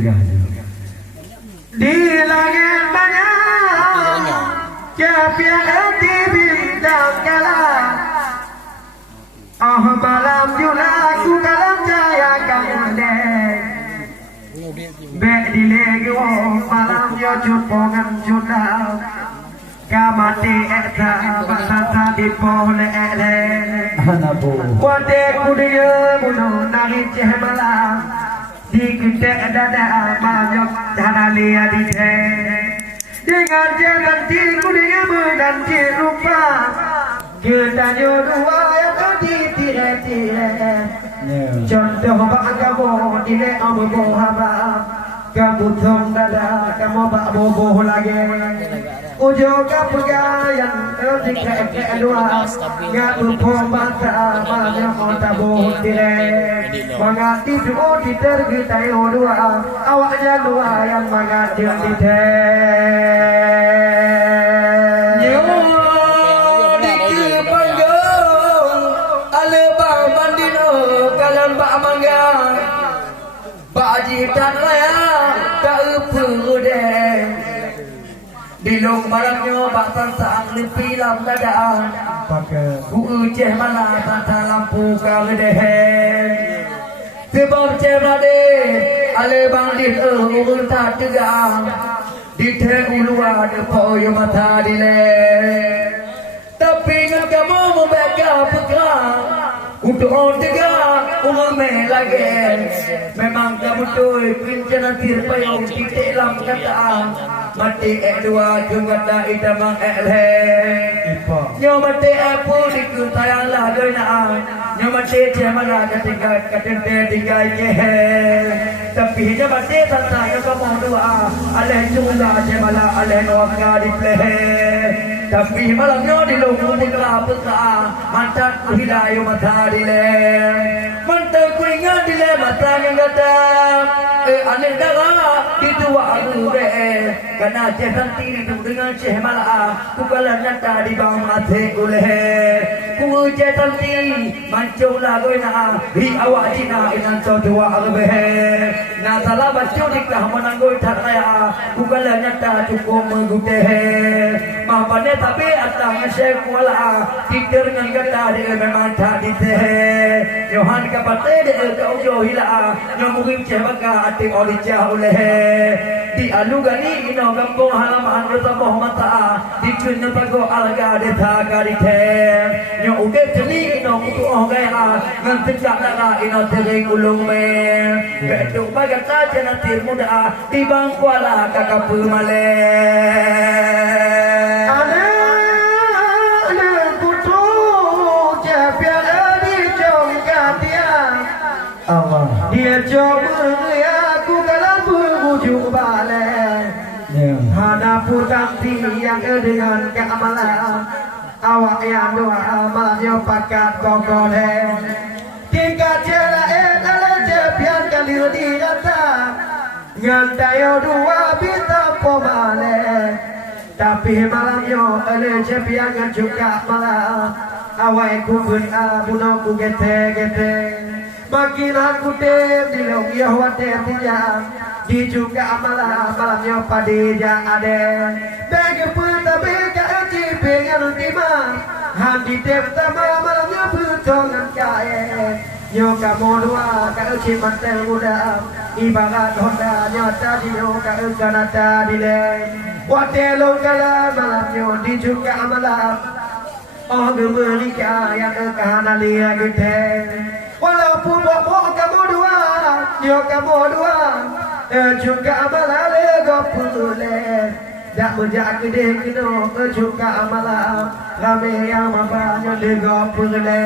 Di langit banyak kepian di bintang kalah. Oh malam julaku kalam jaya kamudek. Bek di legi malam yo cupongan judal. Kamati ekta batata di pole ele. Wate kudiye buno nari ceh malam. Di kita dada malam yo dhanali adite. Dengan jalan di kudiye menanti rupa. Kita yo dua yang tire-tire. Contoh bagamu ile amu haba. Kamu tong dada kamu bak bobo lagi. Ujo kapegayan ke dua. Ngatu pembata mana mata boh dire. Mangati tu di tergita dua. Awaknya dua yang mangati di Bajitan raya tak pudeng di long malamnya bakal sang lipi lam dadaan ku uceh malah tata lampu kagedehen sebab cemade ale bandit urun tak tegang di te ulua de poyo mata dile tapi ngam kamu membeka pegang untuk orang tegak umur lagi memang kamu tuh rencana tirpayung titik lam kataan mati dua jungata idamang nyo mati pun dikutayang lah doina nyo mati cemana ketinggal tinggal tapi nyo mati tentang nyo kamu dua aleh jumlah cemala aleh nuaka di tapi malamnya di lubuk putra putra mantan ku hidayu mata dile mantan ku ingat dile mata yang kata aneh darah di tua aku karena cetan tiri dengan ceh malah ku kalah nyata di bawah mati ku ku cetan tiri mancung lagu na hi awak cina inan so dua arbe na salah bacu dikah menangguh tak raya ku kalah nyata cukup menggute mampane tapi atang syekh wala tidur dengan kata dia memang tak diteh Johan kapate dia kau jo hila nyomugin cebaka ati olija oleh di alu gani ino kampung halaman kota mata di kunna tago alga de thaga diteh nyo ude jeli ino kutu ohgaya ngan tejak dara ino tering ulung me betu bagata jana tir muda di bangkuala kakapu male dia coba aku kalau berwujud balik hana putanti yang dengan keamalan awak yang doa malamnya pakat gogoleh tingkat celah dalam jepian kali dirata ngantayo dua bita pomale tapi malamnya oleh jepian yang juga malam awak kubun abuno ku gete makin aku di long ya wate tiang di juga malamnya padi yang ada bagi puta bega aji pengen ultima handi tep tama malamnya putongan kaya yo kamu dua kau cimantel muda ibarat honda nyata di yo kau kanata di le wate long kala malamnya di juga malam oh gemerika yang kahana liya gede walaupun bapak kamu dua, yo kamu dua, juga amalale gopule, dak menjak gede kino, juga amalah rame yang mabanya de gopule.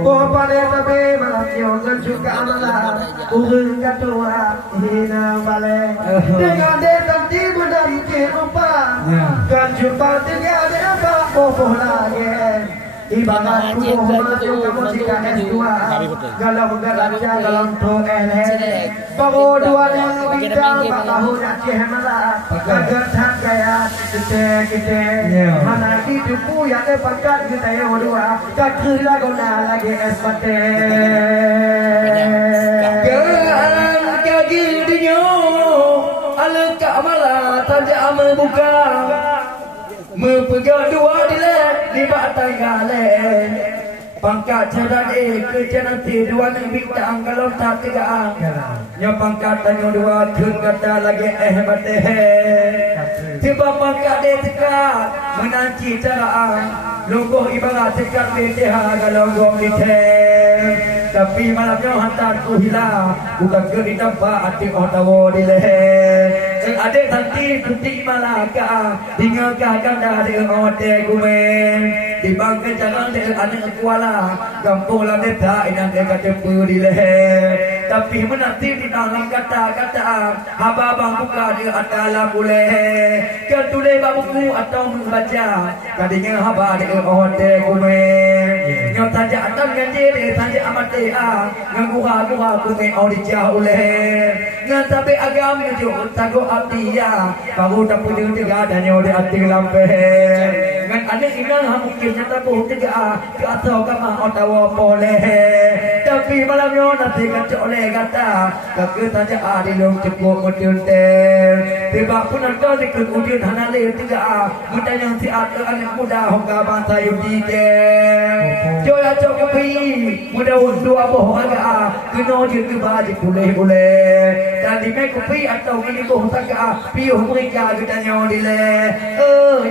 Bapak de tabe malam yo juga amalah, urung katua hina bale. Dengan de tanti menari kerupa, kan jumpa dengan de apa bobo lagi. Ibarat kubu kamu jika S2 galau galaja galau to ele baru dua yang bintang tahu nak cehmala agar tak kaya kita mana hidupu yang lepakat kita yang dua tak kira guna lagi SPT. Jangan kaki dunia membuka Mempegak dua di batang galen Pangkat jalan kerja nanti dua ni bintang kalau tak tegang Nya pangkat tanya dua kun kata lagi bateh Tiba pangkat dia tegak menanci caraan Logoh ibarat tegak beteha kalau gom diteng tapi malamnya hantarku hilang bukan ke ditampak hati otawo di leher adik nanti putih malaka hingga kakak dari otek kumen di bangkai jangan dari anak kuala kampung lah deta inang dekat tempu di leher tapi menanti di dalam kata-kata haba bang buka di dalam boleh ketuleh babuku atau membaca tadinya haba di otek kumen yang tajak atas ganjil tajak amat ngan gura-gura ku ngai au di jauh leh ngan tapi agam ju tago abdi ya baru tak punya tiga dan yo di ati lampe ngan ane inang ha mungkin nyata ku tiga ke atau kama otawa boleh tapi malam yo nanti kacok le kata ke tanya adi long cukup mudun te tiba pun ada di kemudian hanale tiga muda yang si ada anak muda hongga bangsa yudi ke yo ya cok pi muda dua boh agak kena dia ke baju boleh dan di mek pi atau ini boh tak piuh mereka kita nyaw dile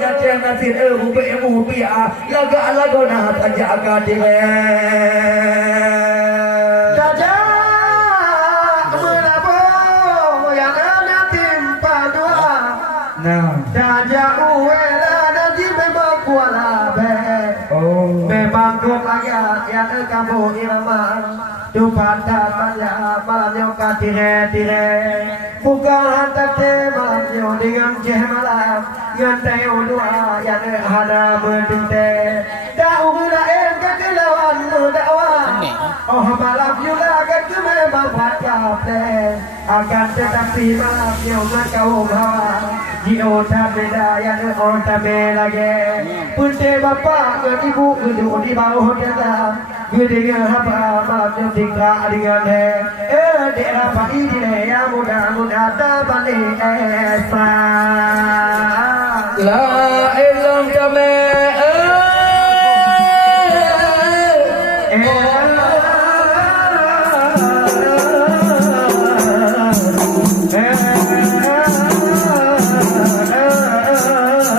ya ceng nasir ube mu pi laga nah aja agak dile saja menapa yang ada timpa dua nah saja uela nanti memang kuala be memang kau lagi yang kamu irama tu pada malam yang tire bukan hantar malam yang dengan malam yang tayo dua yang ada berdente tahu lain kekelawan mudakwa oh malam juga kan memang pada akan tetapi malam yang kau bawa Jio tak beda yang orang tak lagi punte bapa ke ibu duduk di bawah kita dengan hamba malam tinggal dengan daerah pagi ini yang mudah-mudah tak balik esa